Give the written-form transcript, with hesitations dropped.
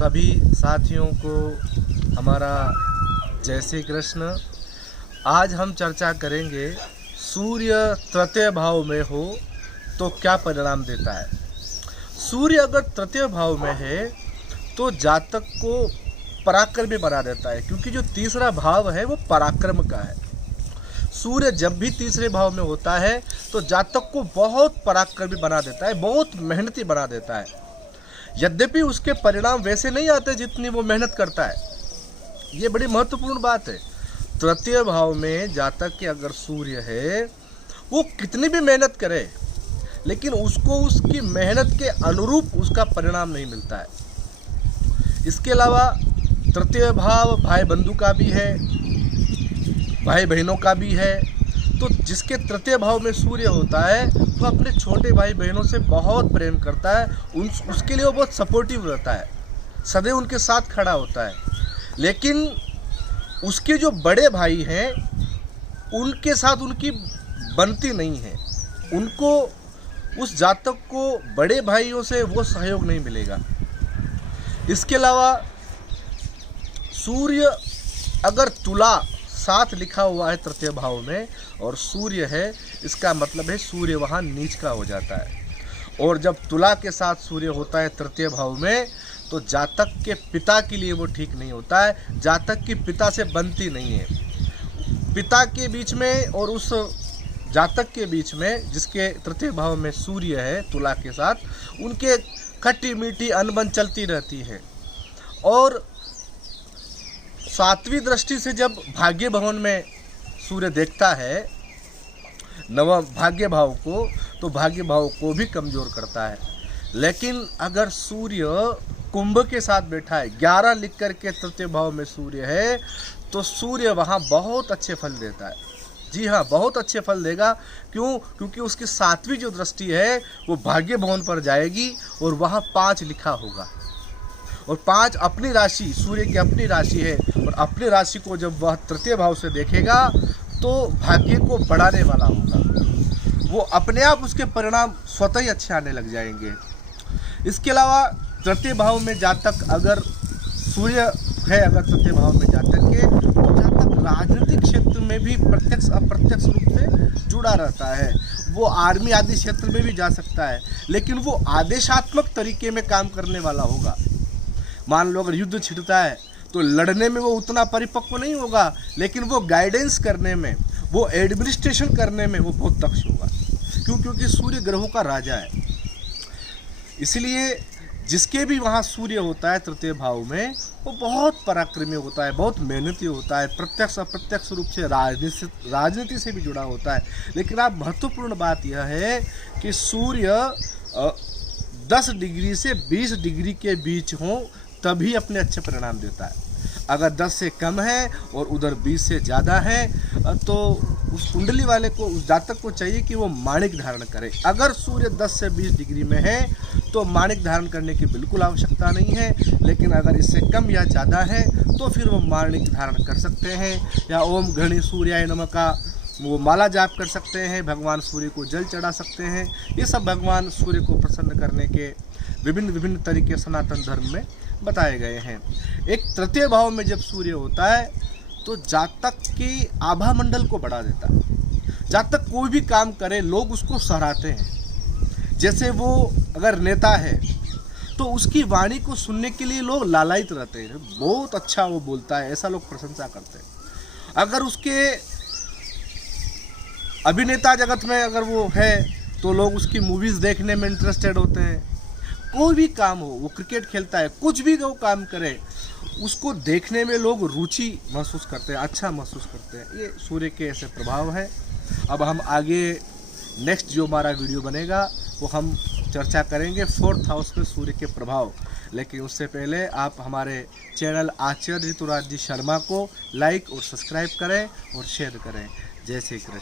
सभी साथियों को हमारा जय श्री कृष्ण। आज हम चर्चा करेंगे सूर्य तृतीय भाव में हो तो क्या परिणाम देता है। सूर्य अगर तृतीय भाव में है तो जातक को पराक्रमी बना देता है, क्योंकि जो तीसरा भाव है वो पराक्रम का है। सूर्य जब भी तीसरे भाव में होता है तो जातक को बहुत पराक्रमी बना देता है, बहुत मेहनती बना देता है। यद्यपि उसके परिणाम वैसे नहीं आते जितनी वो मेहनत करता है। ये बड़ी महत्वपूर्ण बात है। तृतीय भाव में जातक के अगर सूर्य है, वो कितनी भी मेहनत करे लेकिन उसको उसकी मेहनत के अनुरूप उसका परिणाम नहीं मिलता है। इसके अलावा तृतीय भाव भाई बंधु का भी है, भाई बहनों का भी है। तो जिसके तृतीय भाव में सूर्य होता है वो अपने छोटे भाई बहनों से बहुत प्रेम करता है, उसके लिए वो बहुत सपोर्टिव रहता है, सदैव उनके साथ खड़ा होता है। लेकिन उसके जो बड़े भाई हैं उनके साथ उनकी बनती नहीं है। उनको, उस जातक को बड़े भाइयों से वो सहयोग नहीं मिलेगा। इसके अलावा सूर्य अगर तुला साथ लिखा हुआ है तृतीय भाव में और सूर्य है, इसका मतलब है सूर्य वहाँ नीच का हो जाता है। और जब तुला के साथ सूर्य होता है तृतीय भाव में तो जातक के पिता के लिए वो ठीक नहीं होता है। जातक की पिता से बनती नहीं है। पिता के बीच में और उस जातक के बीच में जिसके तृतीय भाव में सूर्य है तुला के साथ, उनके खट्टी मीठी अनबन चलती रहती है। और सातवीं दृष्टि से जब भाग्य भवन में सूर्य देखता है नव भाग्य भाव को, तो भाग्य भाव को भी कमज़ोर करता है। लेकिन अगर सूर्य कुंभ के साथ बैठा है, 11 लिख करके तृतीय भाव में सूर्य है, तो सूर्य वहाँ बहुत अच्छे फल देता है। जी हाँ, बहुत अच्छे फल देगा। क्यों? क्योंकि उसकी सातवीं जो दृष्टि है वो भाग्य भवन पर जाएगी और वहाँ 5 लिखा होगा। और 5 अपनी राशि, सूर्य की अपनी राशि है, और अपनी राशि को जब वह तृतीय भाव से देखेगा तो भाग्य को बढ़ाने वाला होगा। वो अपने आप उसके परिणाम स्वतः ही अच्छे आने लग जाएंगे। इसके अलावा तृतीय भाव में जातक अगर सूर्य है, अगर तृतीय भाव में जातक के, तो जातक राजनीतिक क्षेत्र में भी प्रत्यक्ष अप्रत्यक्ष रूप से जुड़ा रहता है। वो आर्मी आदि क्षेत्र में भी जा सकता है, लेकिन वो आदेशात्मक तरीके में काम करने वाला होगा। मान लो अगर युद्ध छिड़ता है तो लड़ने में वो उतना परिपक्व नहीं होगा, लेकिन वो गाइडेंस करने में, वो एडमिनिस्ट्रेशन करने में वो बहुत दक्ष होगा। क्यों? क्योंकि सूर्य ग्रहों का राजा है। इसलिए जिसके भी वहाँ सूर्य होता है तृतीय भाव में, वो बहुत पराक्रमी होता है, बहुत मेहनती होता है, प्रत्यक्ष अप्रत्यक्ष रूप से राजनीति से भी जुड़ा होता है। लेकिन आप महत्वपूर्ण बात यह है कि सूर्य 10 डिग्री से 20 डिग्री के बीच हो तभी अपने अच्छे परिणाम देता है। अगर 10 से कम है और उधर 20 से ज़्यादा है तो उस कुंडली वाले को, उस जातक को चाहिए कि वो माणिक धारण करे। अगर सूर्य 10 से 20 डिग्री में है तो माणिक धारण करने की बिल्कुल आवश्यकता नहीं है। लेकिन अगर इससे कम या ज़्यादा है तो फिर वो माणिक धारण कर सकते हैं, या ओम घृणी सूर्याय नमः का वो माला जाप कर सकते हैं, भगवान सूर्य को जल चढ़ा सकते हैं। ये सब भगवान सूर्य को प्रसन्न करने के विभिन्न तरीके सनातन धर्म में बताए गए हैं। एक तृतीय भाव में जब सूर्य होता है तो जातक की आभा मंडल को बढ़ा देता है। जातक कोई भी काम करे लोग उसको सराहते हैं। जैसे वो अगर नेता है तो उसकी वाणी को सुनने के लिए लोग लालायित रहते हैं, बहुत अच्छा वो बोलता है, ऐसा लोग प्रशंसा करते हैं। अगर उसके अभिनेता जगत में अगर वो है तो लोग उसकी मूवीज़ देखने में इंटरेस्टेड होते हैं। कोई भी काम हो, वो क्रिकेट खेलता है, कुछ भी वो काम करे, उसको देखने में लोग रुचि महसूस करते हैं, अच्छा महसूस करते हैं। ये सूर्य के ऐसे प्रभाव है। अब हम आगे नेक्स्ट जो हमारा वीडियो बनेगा वो हम चर्चा करेंगे 4th हाउस में सूर्य के प्रभाव। लेकिन उससे पहले आप हमारे चैनल आचार्य ऋतुराज जी शर्मा को लाइक और सब्सक्राइब करें और शेयर करें। जय श्री कृष्ण।